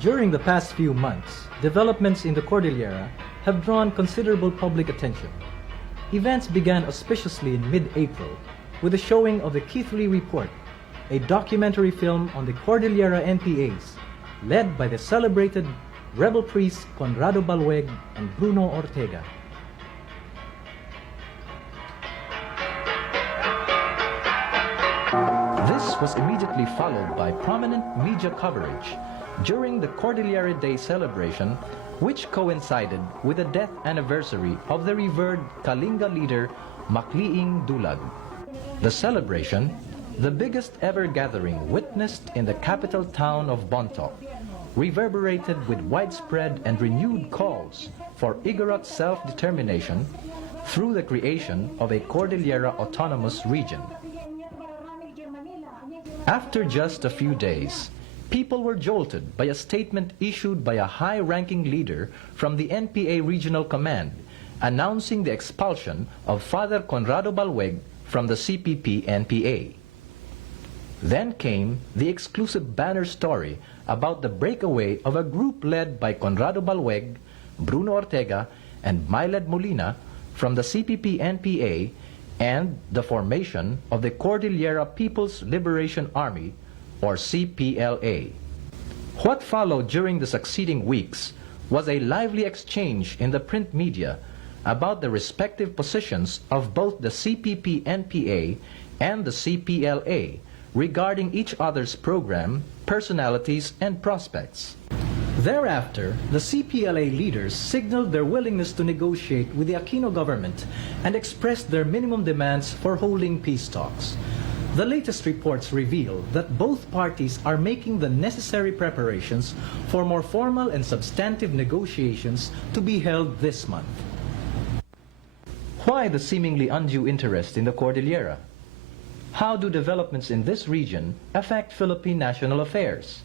During the past few months, developments in the Cordillera have drawn considerable public attention. Events began auspiciously in mid-April with the showing of the Keith Lee Report, a documentary film on the Cordillera NPAs, led by the celebrated rebel priests Conrado Balweg and Bruno Ortega. This was immediately followed by prominent media coverage during the Cordillera Day celebration, which coincided with the death anniversary of the revered Kalinga leader Macli-ing Dulag. The celebration, the biggest ever gathering witnessed in the capital town of Bontoc, reverberated with widespread and renewed calls for Igorot self-determination through the creation of a Cordillera Autonomous Region. After just a few days, people were jolted by a statement issued by a high-ranking leader from the NPA Regional Command announcing the expulsion of Father Conrado Balweg from the CPP-NPA. Then came the exclusive banner story about the breakaway of a group led by Conrado Balweg, Bruno Ortega, and Myled Molina from the CPP-NPA and the formation of the Cordillera People's Liberation Army, or CPLA. What followed during the succeeding weeks was a lively exchange in the print media about the respective positions of both the CPP-NPA and the CPLA regarding each other's program, personalities, and prospects. Thereafter, the CPLA leaders signaled their willingness to negotiate with the Aquino government and expressed their minimum demands for holding peace talks. The latest reports reveal that both parties are making the necessary preparations for more formal and substantive negotiations to be held this month. Why the seemingly undue interest in the Cordillera? How do developments in this region affect Philippine national affairs?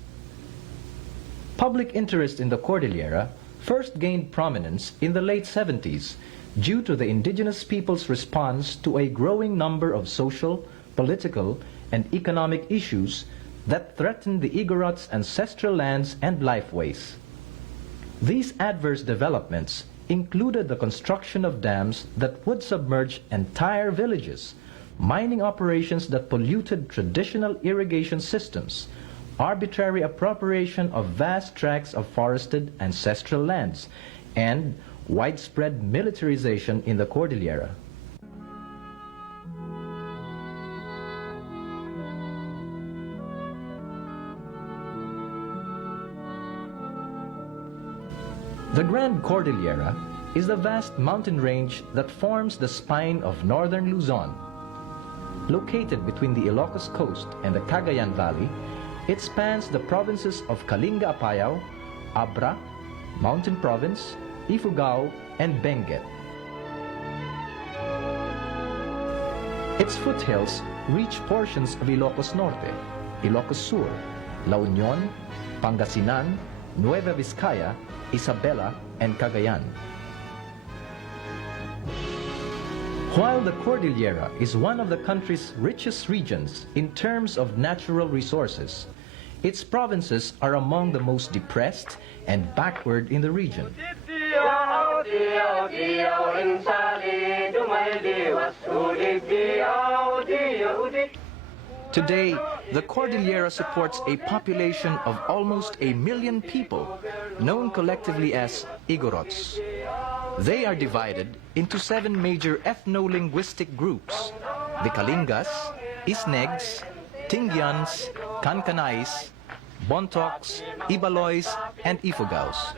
Public interest in the Cordillera first gained prominence in the late 70s due to the indigenous people's response to a growing number of social, political, and economic issues that threatened the Igorot's ancestral lands and lifeways. These adverse developments included the construction of dams that would submerge entire villages, mining operations that polluted traditional irrigation systems, arbitrary appropriation of vast tracts of forested ancestral lands, and widespread militarization in the Cordillera. The Grand Cordillera is the vast mountain range that forms the spine of northern Luzon. Located between the Ilocos coast and the Cagayan Valley, it spans the provinces of Kalinga-Apayao, Abra, Mountain Province, Ifugao, and Benguet. Its foothills reach portions of Ilocos Norte, Ilocos Sur, La Union, Pangasinan, Nueva Vizcaya, Isabela, and Cagayan. While the Cordillera is one of the country's richest regions in terms of natural resources, its provinces are among the most depressed and backward in the region. Today, the Cordillera supports a population of almost 1 million people, known collectively as Igorots. They are divided into 7 major ethno-linguistic groups: the Kalingas, Isnegs, Tingyans, Kankanais, Bontocs, Ibaloys, and Ifugaos.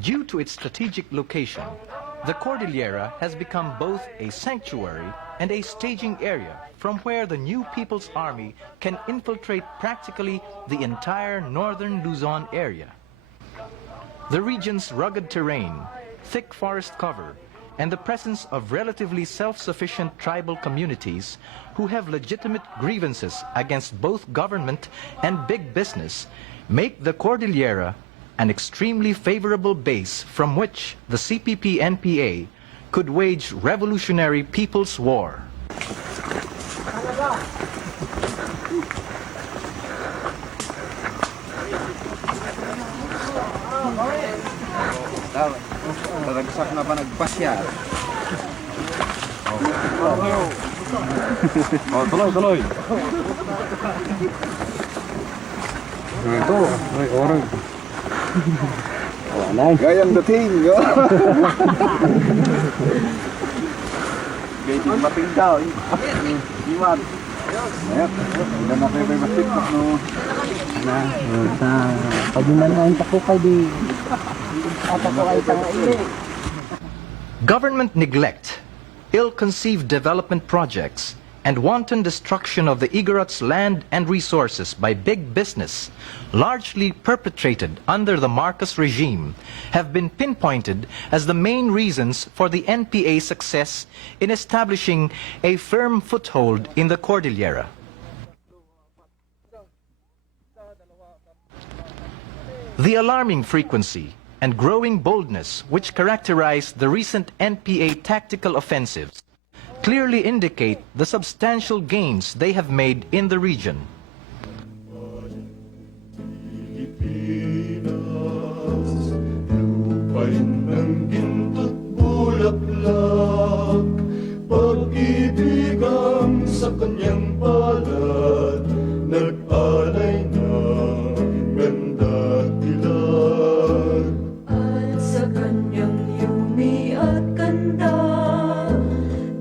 Due to its strategic location, the Cordillera has become both a sanctuary and a staging area from where the new People's Army can infiltrate practically the entire northern Luzon area. The region's rugged terrain, thick forest cover, and the presence of relatively self-sufficient tribal communities who have legitimate grievances against both government and big business make the Cordillera an extremely favorable base from which the CPP-NPA could wage revolutionary people's war. Talagsak na pa nagpasyal. Oh, tuloy. Ito, ay orang. Gayang dating. Gayang mating daw. Iwan. Ayan, hindi na kayo may masipot, no? Pag-unahan pa ko kayo di. Government neglect, ill-conceived development projects, and wanton destruction of the Igorot's land and resources by big business, largely perpetrated under the Marcos regime, have been pinpointed as the main reasons for the NPA's success in establishing a firm foothold in the Cordillera. The alarming frequency and growing boldness which characterized the recent NPA tactical offensives clearly indicate the substantial gains they have made in the region. Pag-ibig sa kanyang palad, nag-alay ng ganda dilag. At sa kanyang yumi at ganda,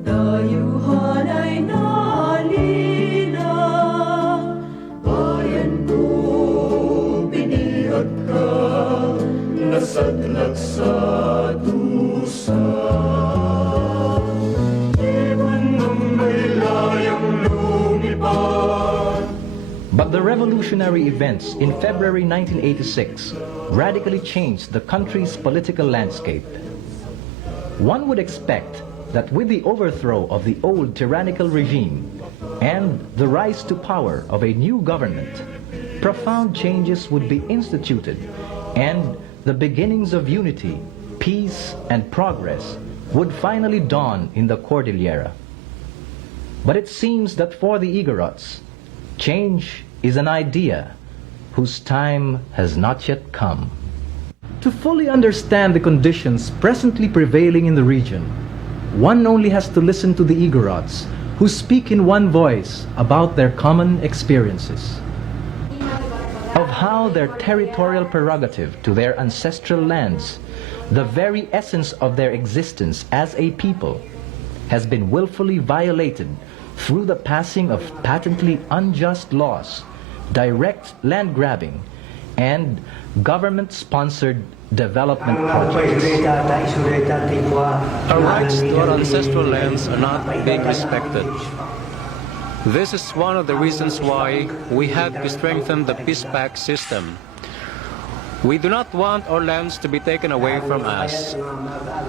dayuhan ay naalila. Bayan ko, pinihat ka, Nasadlak sa dusa. But the revolutionary events in February 1986 radically changed the country's political landscape. One would expect that with the overthrow of the old tyrannical regime and the rise to power of a new government, profound changes would be instituted and the beginnings of unity, peace, and progress would finally dawn in the Cordillera. But it seems that for the Igorots, change is an idea whose time has not yet come. To fully understand the conditions presently prevailing in the region, one only has to listen to the Igorots, who speak in one voice about their common experiences. Of how their territorial prerogative to their ancestral lands, the very essence of their existence as a people, has been willfully violated through the passing of patently unjust laws, direct land grabbing, and government-sponsored development projects. Our rights to our ancestral lands are not being respected. This is one of the reasons why we have to strengthen the peace pact system. We do not want our lands to be taken away from us.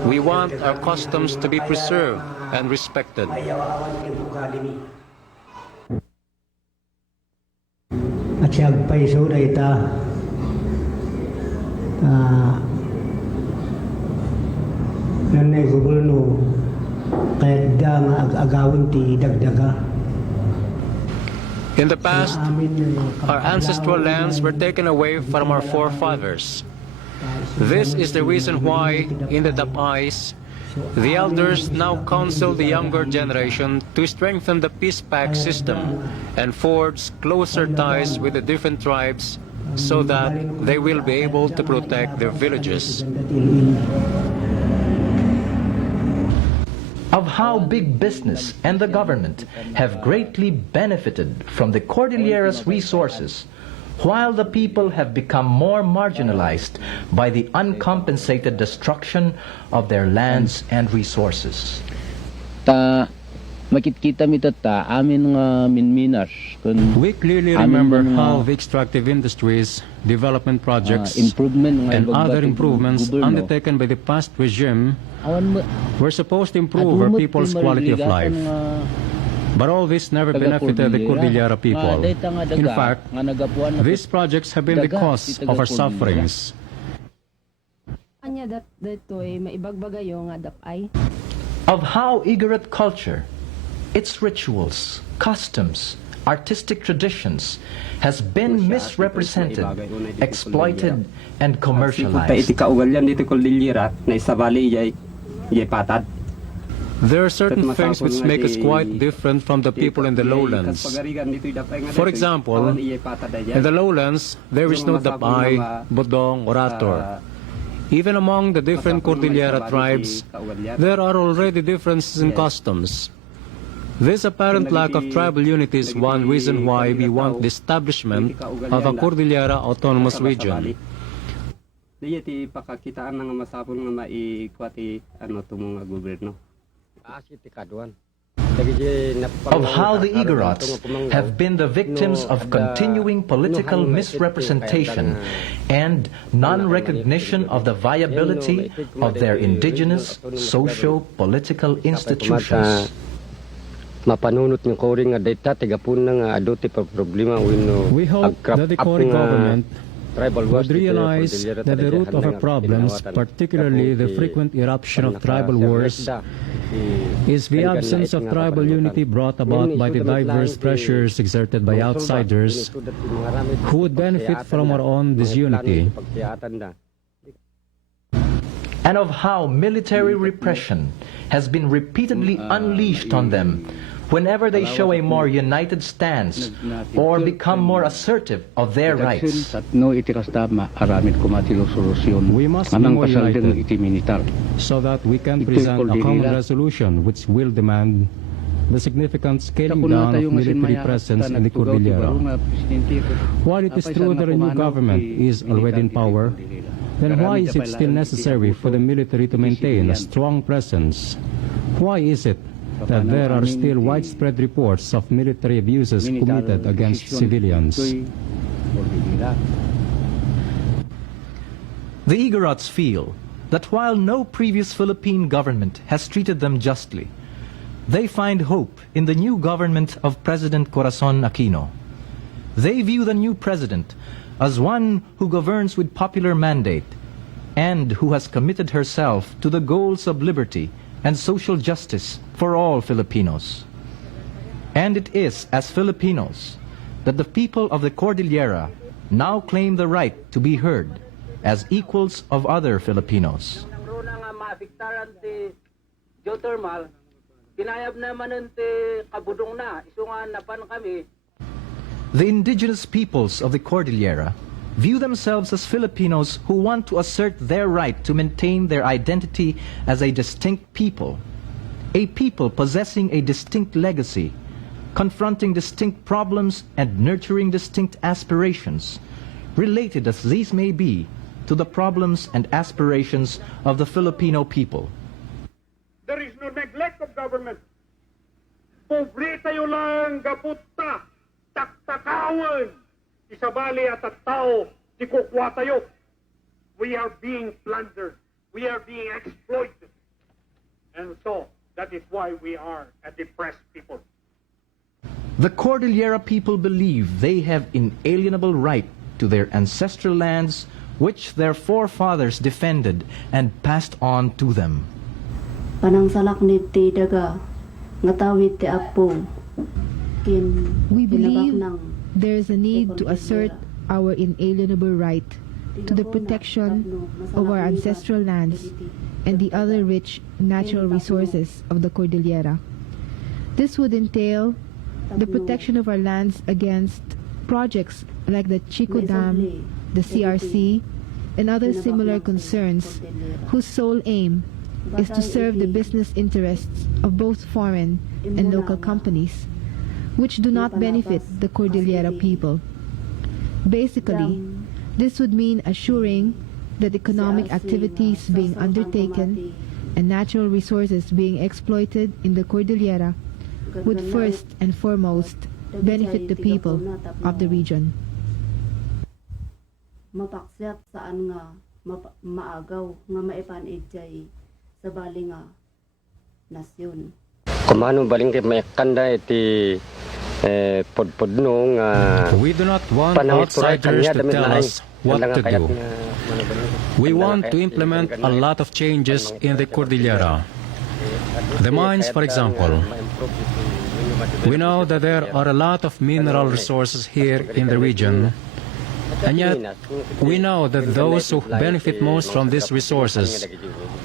We want our customs to be preserved and respected. At siya paiso na ita nanay gobyerno kahit da nga agawin ti dagdaga. In the past, our ancestral lands were taken away from our forefathers. This is the reason why, in the Dapais, the elders now counsel the younger generation to strengthen the peace pact system and forge closer ties with the different tribes so that they will be able to protect their villages. Of how big business and the government have greatly benefited from the Cordillera's resources, while the people have become more marginalized by the uncompensated destruction of their lands and resources. Makikita mi ta amin nga minminas kun We clearly remember how the extractive industries, development projects, improvement and other improvements undertaken by the past regime We're supposed to improve our people's quality of life. But all this never benefited the Cordillera people. In fact, these projects have been the cause of our sufferings. Of how Igorot culture, its rituals, customs, artistic traditions has been misrepresented, exploited, and commercialized. There are certain things which make us quite different from the people in the lowlands. For example, in the lowlands, there is no dapay, bodong, or ator. Even among the different Cordillera tribes, there are already differences in customs. This apparent lack of tribal unity is one reason why we want the establishment of a Cordillera Autonomous Region. Of how the Igorots have been the victims of continuing political misrepresentation and non-recognition of the viability of their indigenous socio-political institutions. We hope that the Cory government would realize that the root of our problems, particularly the frequent eruption of tribal wars, is the absence of tribal unity brought about by the diverse pressures exerted by outsiders who would benefit from our own disunity. And of how military repression has been repeatedly unleashed on them whenever they show a more united stance or become more assertive of their rights. We must be more united so that we can present a common resolution which will demand the significant scaling down of military presence in the Cordillera. While it is true that a new government is already in power, then why is it still necessary for the military to maintain a strong presence? Why is it that there are still widespread reports of military abuses committed against civilians? The Igorots feel that while no previous Philippine government has treated them justly, they find hope in the new government of President Corazon Aquino. They view the new president as one who governs with popular mandate and who has committed herself to the goals of liberty and social justice for all Filipinos. And it is as Filipinos that the people of the Cordillera now claim the right to be heard as equals of other Filipinos. The indigenous peoples of the Cordillera view themselves as Filipinos who want to assert their right to maintain their identity as a distinct people, a people possessing a distinct legacy, confronting distinct problems and nurturing distinct aspirations, related as these may be to the problems and aspirations of the Filipino people. There is no neglect of government. Pobre tayo lang, gaputta, taktakawan. Isabali at at tao, di kukwa tayo. We are being plundered. We are being exploited. And so, that is why we are a depressed people. The Cordillera people believe they have inalienable right to their ancestral lands, which their forefathers defended and passed on to them. Panangsalak ni ti daga, ngatawid ti apo. We believe there is a need to assert our inalienable right to the protection of our ancestral lands and the other rich natural resources of the Cordillera. This would entail the protection of our lands against projects like the Chico Dam, the CRC, and other similar concerns whose sole aim is to serve the business interests of both foreign and local companies, which do not benefit the Cordillera people. Basically, this would mean assuring that economic activities being undertaken and natural resources being exploited in the Cordillera would first and foremost benefit the people of the region. Mapaksyak saan nga maagaw nga maipanid jay sa bali nga nasyon. Kumano baling kay may kanda iti podpodno nga We do not want outsiders to tell us what to do. We want to implement a lot of changes in the Cordillera. The mines, for example. We know that there are a lot of mineral resources here in the region, and yet we know that those who benefit most from these resources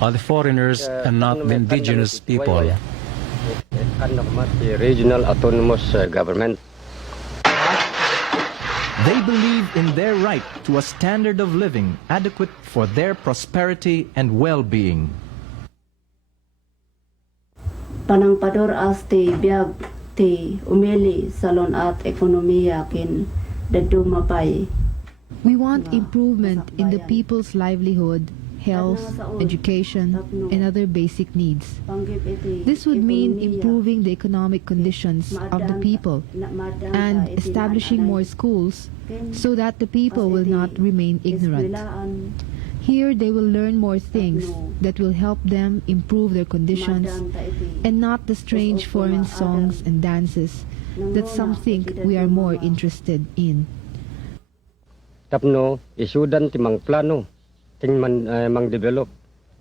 are the foreigners and not the indigenous people. Regional autonomous government. They believe in their right to a standard of living adequate for their prosperity and well-being. Panangpador as ti biag ti umili salon at ekonomiya kin dadto mapay. We want improvement in the people's livelihood, health, education, and other basic needs. This would mean improving the economic conditions of the people and establishing more schools so that the people will not remain ignorant. Here they will learn more things that will help them improve their conditions and not the strange foreign songs and dances that some think we are more interested in. Tapno isudan timang plano ting mang develop.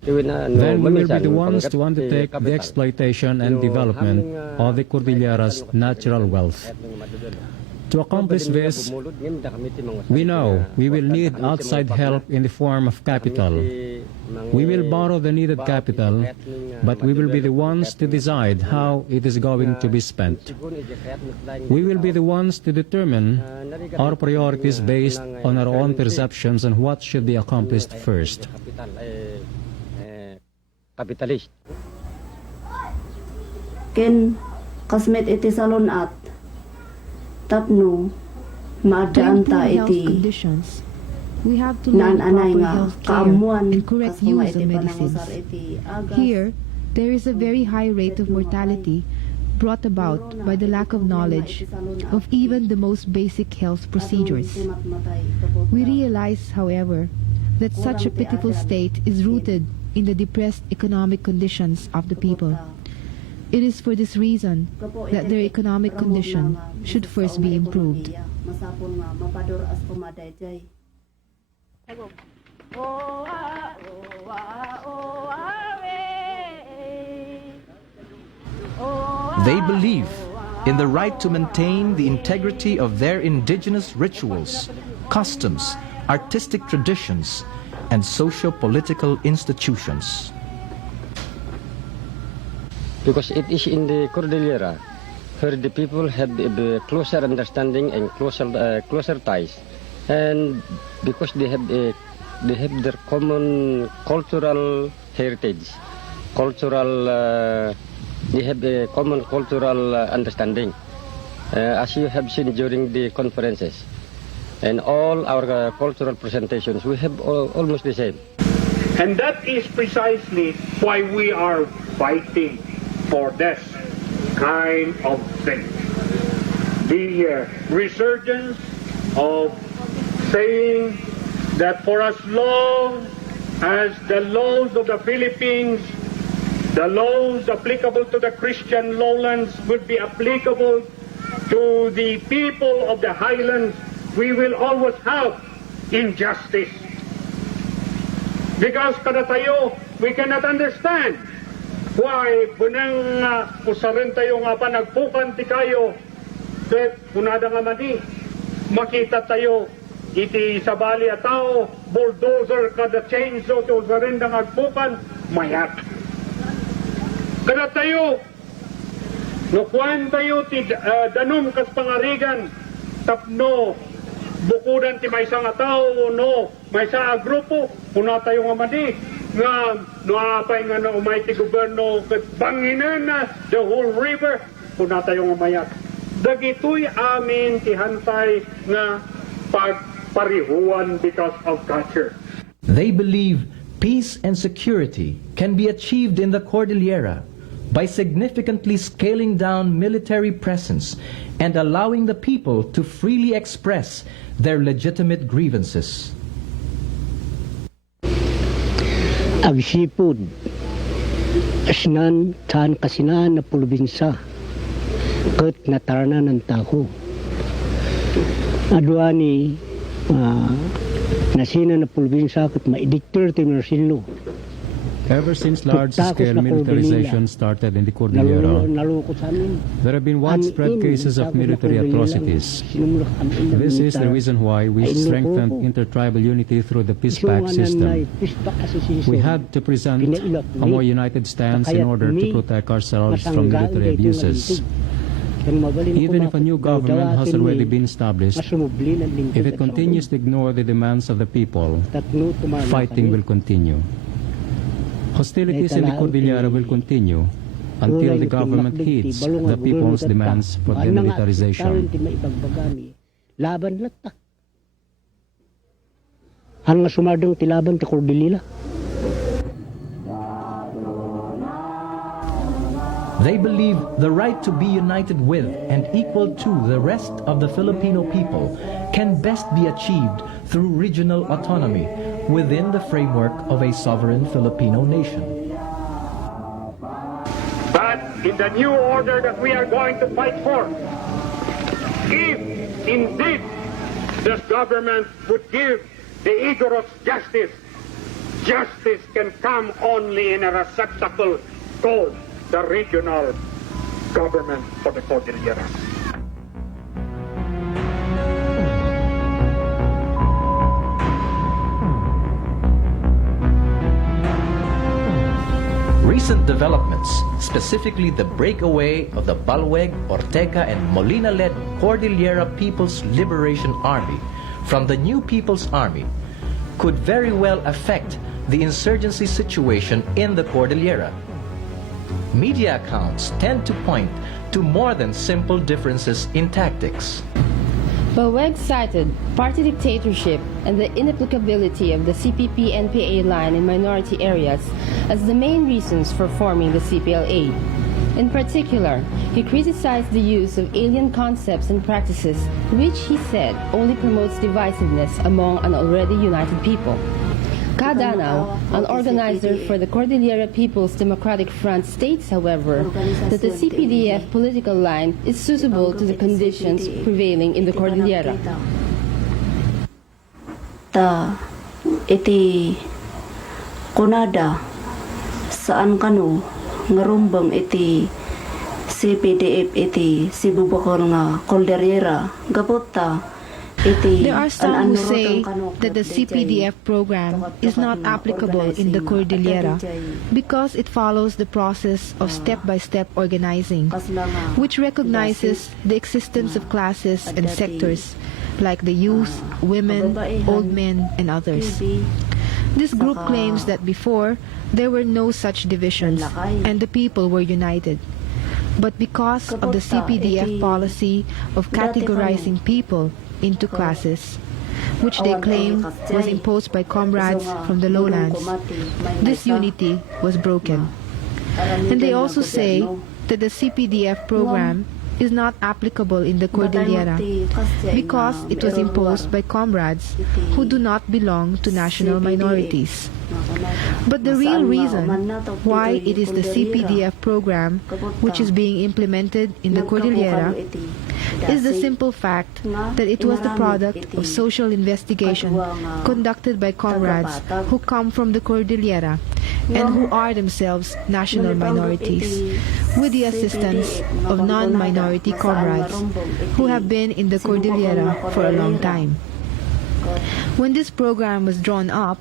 Then we will be the ones to undertake the exploitation and development of the Cordillera's natural wealth. To accomplish this, we know we will need outside help in the form of capital. We will borrow the needed capital, but we will be the ones to decide how it is going to be spent. We will be the ones to determine our priorities based on our own perceptions and what should be accomplished first. Capitalist. Ken kasmet iti salon at tapno To maadaan improve ta health iti conditions, we have to learn nananay proper nga health care kaamuan and correct kas mga use iti of medicines. panangasar iti agas. Here, there is a very high rate of mortality brought about by the lack of knowledge of even the most basic health procedures. We realize, however, that such a pitiful state is rooted in the depressed economic conditions of the people. It is for this reason that their economic condition should first be improved. Masapon nga mapador as kumadayjay. They believe in the right to maintain the integrity of their indigenous rituals, customs, artistic traditions, and socio-political institutions. Because it is in the Cordillera where the people have a closer understanding and closer ties, and because they have their common cultural heritage, they have a common cultural understanding, as you have seen during the conferences, and all our cultural presentations we have almost the same. And that is precisely why we are fighting for this kind of thing. The resurgence of saying that for as long as the laws of the Philippines, the laws applicable to the Christian lowlands would be applicable to the people of the highlands, we will always have injustice. Because kada tayo, we cannot understand why bunang usarin tayo nga pa nagpukan ti kayo ket kunada nga madi makita tayo iti sabali a tao bulldozer kada chainsaw ti usarin da nagpukan mayat kada tayo no kuan tayo ti danom kas pangarigan tapno bukudan ti maysa nga tao no maysa a grupo kuna tayo nga madi nga noapay nga na umay ti gobyerno ket banginan na the whole river kuna tayo nga mayat dagitoy amin ti hantay nga pagparihuan because of culture. They believe peace and security can be achieved in the Cordillera by significantly scaling down military presence and allowing the people to freely express their legitimate grievances. Agsipod Asnan saan kasinan na probinsya kat natarana ng tao. Adwa ni nasina na probinsya kat maidiktor tinursilo. Ever since large-scale militarization started in the Cordillera, there have been widespread cases of military atrocities. This is the reason why we strengthened intertribal unity through the peace pact system. We had to present a more united stance in order to protect ourselves from military abuses. Even if a new government has already been established, if it continues to ignore the demands of the people, fighting will continue. Hostilities in the Cordillera will continue until the government heeds the people's demands for demilitarization. Laban latak. Ang sumadong tilaban sa Cordillera. They believe the right to be united with and equal to the rest of the Filipino people can best be achieved through regional autonomy within the framework of a sovereign Filipino nation. But in the new order that we are going to fight for, if indeed this government would give the Igorots justice, justice can come only in a receptacle called the regional government for the Cordillera. Recent developments, specifically the breakaway of the Balweg, Orteca, and Molina-led Cordillera People's Liberation Army from the new People's Army, could very well affect the insurgency situation in the Cordillera. Media accounts tend to point to more than simple differences in tactics. Balweg cited party dictatorship and the inapplicability of the CPP-NPA line in minority areas as the main reasons for forming the CPLA. In particular, he criticized the use of alien concepts and practices, which he said only promotes divisiveness among an already united people. Kadanao, an organizer for the Cordillera People's Democratic Front, states, however, that the CPDF political line is suitable to the conditions prevailing in the Cordillera. Iti kunada saan kanu ngarumbang iti CPDF iti Sibubakol nga Cordillera gapota. There are some who say that the CPDF program is not applicable in the Cordillera because it follows the process of step-by-step organizing, which recognizes the existence of classes and sectors like the youth, women, old men, and others. This group claims that before, there were no such divisions and the people were united. But because of the CPDF policy of categorizing people into classes, which they claim was imposed by comrades from the lowlands, this unity was broken. And they also say that the CPDF program is not applicable in the Cordillera because it was imposed by comrades who do not belong to national minorities. But the real reason why it is the CPDF program which is being implemented in the Cordillera is the simple fact that it was the product of social investigation conducted by comrades who come from the Cordillera and who are themselves national minorities, with the assistance of non-minority comrades who have been in the Cordillera for a long time. When this program was drawn up,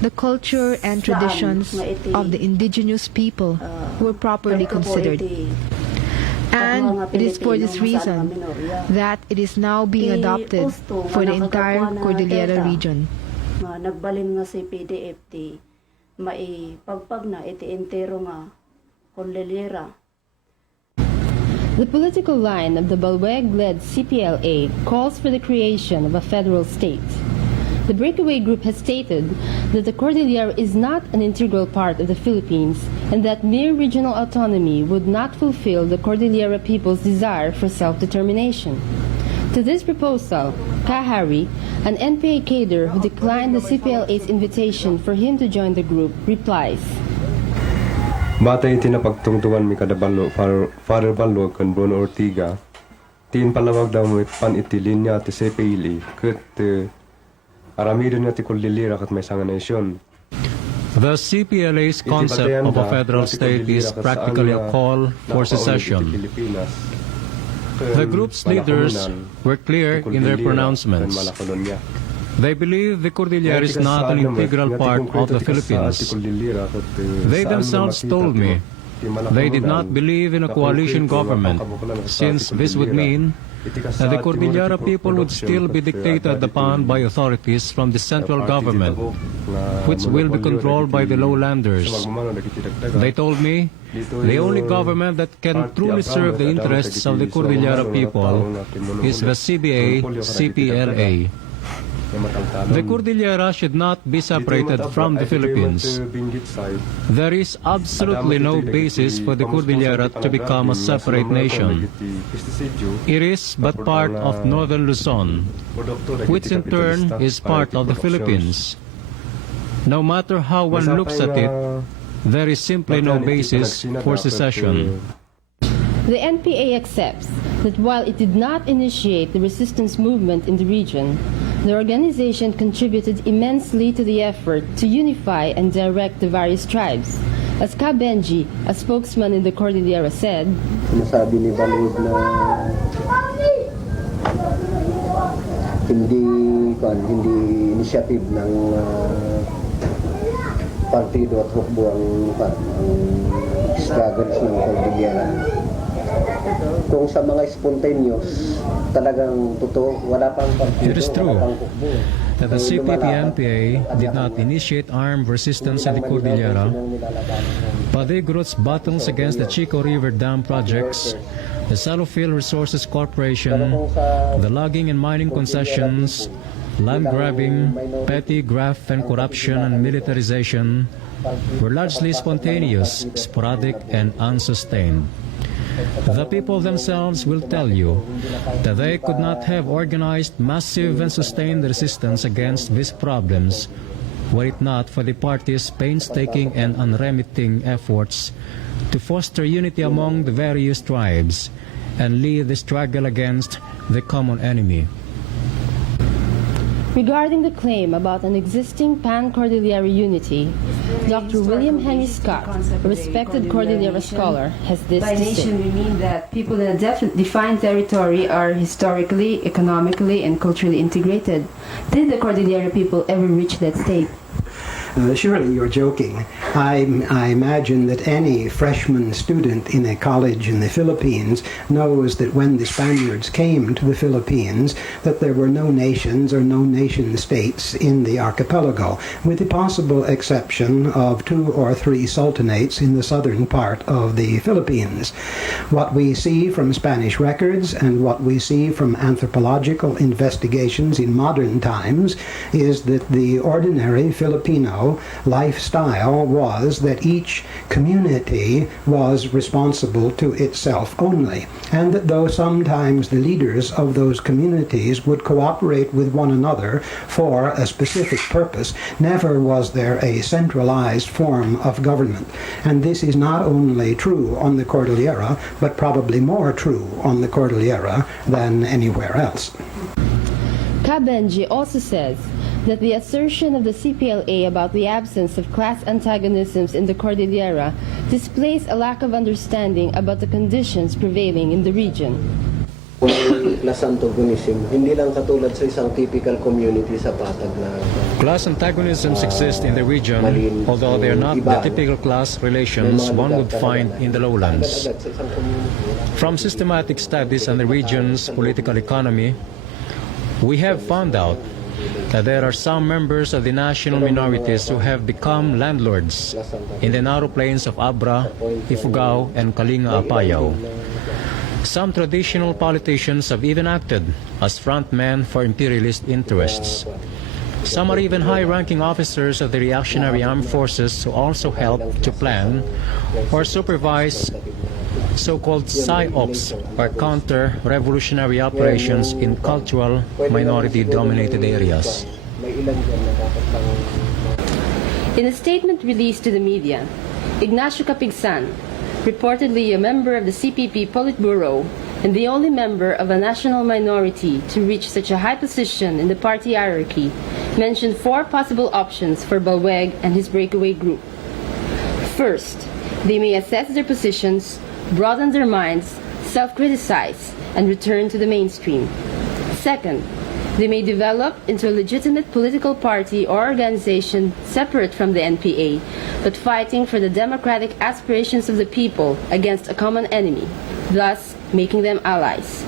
the culture and traditions of the indigenous people were properly considered. And it is for this reason that it is now being adopted for the entire Cordillera region. Nagbalin nga si PDF ti maipagpag na iti entero nga Cordillera. The political line of the Balweg-led CPLA calls for the creation of a federal state. The breakaway group has stated that the Cordillera is not an integral part of the Philippines and that mere regional autonomy would not fulfill the Cordillera people's desire for self-determination. To this proposal, Kahari, an NPA cadre who declined the CPLA's invitation for him to join the group, replies, Batay tinapagtungtungan mi kadabalo Father Ballo kan Bruno Ortiga tin palawag daw mo panitilin niya ti CPLA ket aramidon niya ti Cordillera ket may sanga nasyon. The CPLA's concept of a federal state is practically a call for secession. The group's leaders were clear in their pronouncements. They believe the Cordillera is not an integral part of the Philippines. They themselves told me they did not believe in a coalition government, since this would mean that the Cordillera people would still be dictated upon by authorities from the central government, which will be controlled by the lowlanders. They told me the only government that can truly serve the interests of the Cordillera people is the CBA-CPLA. The Cordillera should not be separated from the Philippines. There is absolutely no basis for the Cordillera to become a separate nation. It is but part of northern Luzon, which in turn is part of the Philippines. No matter how one looks at it, there is simply no basis for secession. The NPA accepts that while it did not initiate the resistance movement in the region, the organization contributed immensely to the effort to unify and direct the various tribes. As Ka Benji, a spokesman in the Cordillera, said, Sinasabi ni Balud na hindi initiative ng partido at hukbo ang struggles ng Cordillera. Kung sa mga spontaneous, talagang totoo, wala pang partido. It is true that the CPP-NPA did not initiate armed resistance in the Cordillera, but they grew its battles against the Chico River Dam projects, the Sallofield Resources Corporation, the logging and mining concessions, land grabbing, petty graft and corruption and militarization were largely spontaneous, sporadic, and unsustained. The people themselves will tell you that they could not have organized massive and sustained resistance against these problems were it not for the party's painstaking and unremitting efforts to foster unity among the various tribes and lead the struggle against the common enemy. regarding the claim about an existing pan-Cordillera unity, Dr. William Henry Scott, a respected Cordillera scholar, has this to say. By nation, we mean that people in a defined territory are historically, economically, and culturally integrated. Did the Cordillera people ever reach that state? Surely you're joking. I imagine that any freshman student in a college in the Philippines knows that when the Spaniards came to the Philippines, that there were no nations or no nation states in the archipelago, with the possible exception of 2 or 3 sultanates in the southern part of the Philippines. What we see from Spanish records and what we see from anthropological investigations in modern times is that the ordinary Filipino lifestyle was that each community was responsible to itself only, and that though sometimes the leaders of those communities would cooperate with one another for a specific purpose, never was there a centralized form of government. And this is not only true on the Cordillera, but probably more true on the Cordillera than anywhere else. Kabenji also says that the assertion of the CPLA about the absence of class antagonisms in the Cordillera displays a lack of understanding about the conditions prevailing in the region. Class antagonism, hindi lang katulad sa isang typical community sa Patag na class antagonisms exist in the region, although they are not the typical class relations one would find in the lowlands. From systematic studies on the region's political economy, we have found out that there are some members of the national minorities who have become landlords in the narrow plains of Abra, Ifugao, and Kalinga-Apayao. Some traditional politicians have even acted as frontmen for imperialist interests. Some are even high-ranking officers of the reactionary armed forces who also help to plan or supervise so-called PSYOPs, or counter-revolutionary operations in cultural minority-dominated areas. In a statement released to the media, Ignacio Capigsan, reportedly a member of the CPP Politburo and the only member of a national minority to reach such a high position in the party hierarchy, mentioned 4 possible options for Balweg and his breakaway group. First, they may assess their positions, broaden their minds, self-criticize, and return to the mainstream. Second, they may develop into a legitimate political party or organization separate from the NPA, but fighting for the democratic aspirations of the people against a common enemy, thus making them allies.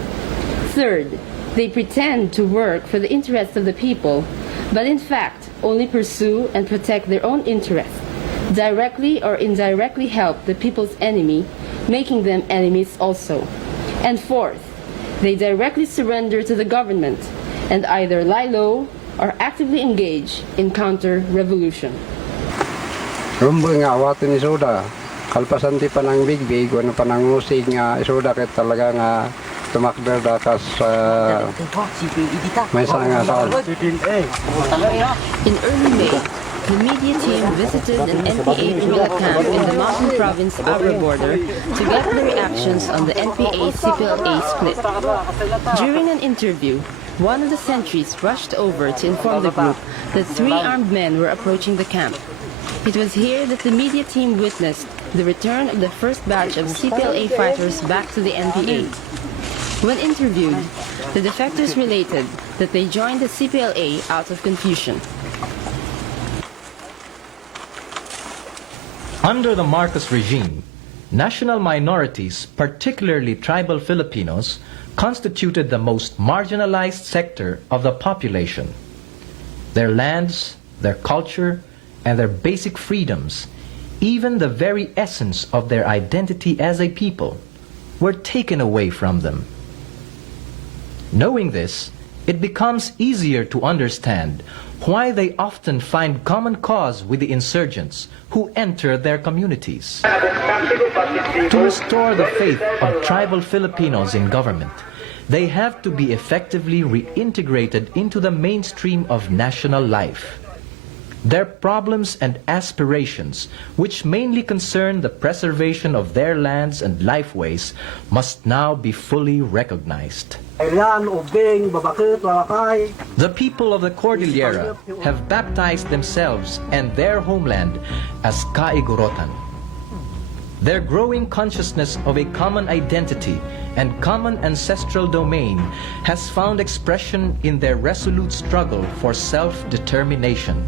Third, they pretend to work for the interests of the people, but in fact only pursue and protect their own interests, directly or indirectly help the people's enemy, making them enemies also. And fourth, they directly surrender to the government and either lie low or actively engage in counter-revolution. Rumboy nga awatin ni Soda. Kalpasan ti pa ng bigbig, ano pa ng musig nga Soda kahit talaga nga tumakder da kas may nga taon. In early May, the media team visited an NPA guerrilla camp in the mountain province Abra border to get the reactions on the NPA-CPLA split. During an interview, one of the sentries rushed over to inform the group that 3 armed men were approaching the camp. It was here that the media team witnessed the return of the first batch of CPLA fighters back to the NPA. When interviewed, the defectors related that they joined the CPLA out of confusion. Under the Marcos regime, national minorities, particularly tribal Filipinos, constituted the most marginalized sector of the population. Their lands, their culture, and their basic freedoms, even the very essence of their identity as a people, were taken away from them. Knowing this, it becomes easier to understand why they often find common cause with the insurgents who enter their communities. To restore the faith of tribal Filipinos in government, they have to be effectively reintegrated into the mainstream of national life. Their problems and aspirations, which mainly concern the preservation of their lands and lifeways, must now be fully recognized. The people of the Cordillera have baptized themselves and their homeland as Kaigorotan. Their growing consciousness of a common identity and common ancestral domain has found expression in their resolute struggle for self-determination.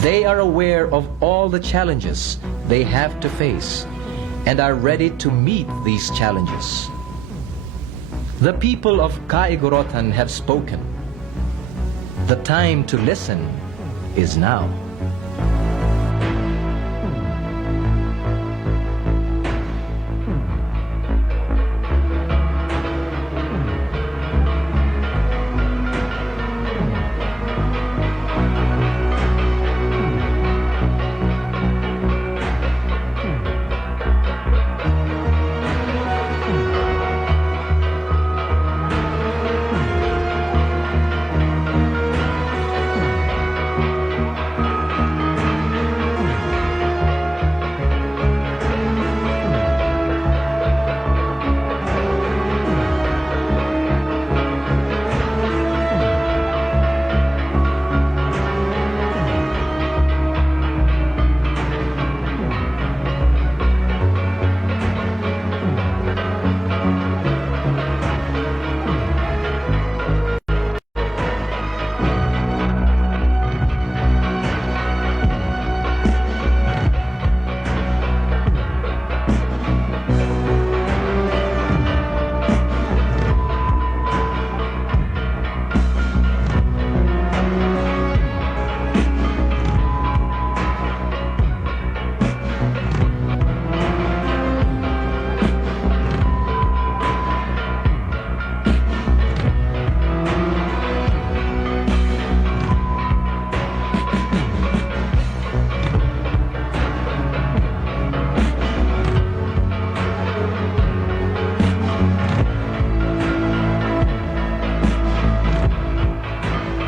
They are aware of all the challenges they have to face and are ready to meet these challenges. The people of Kaigorotan have spoken. The time to listen is now.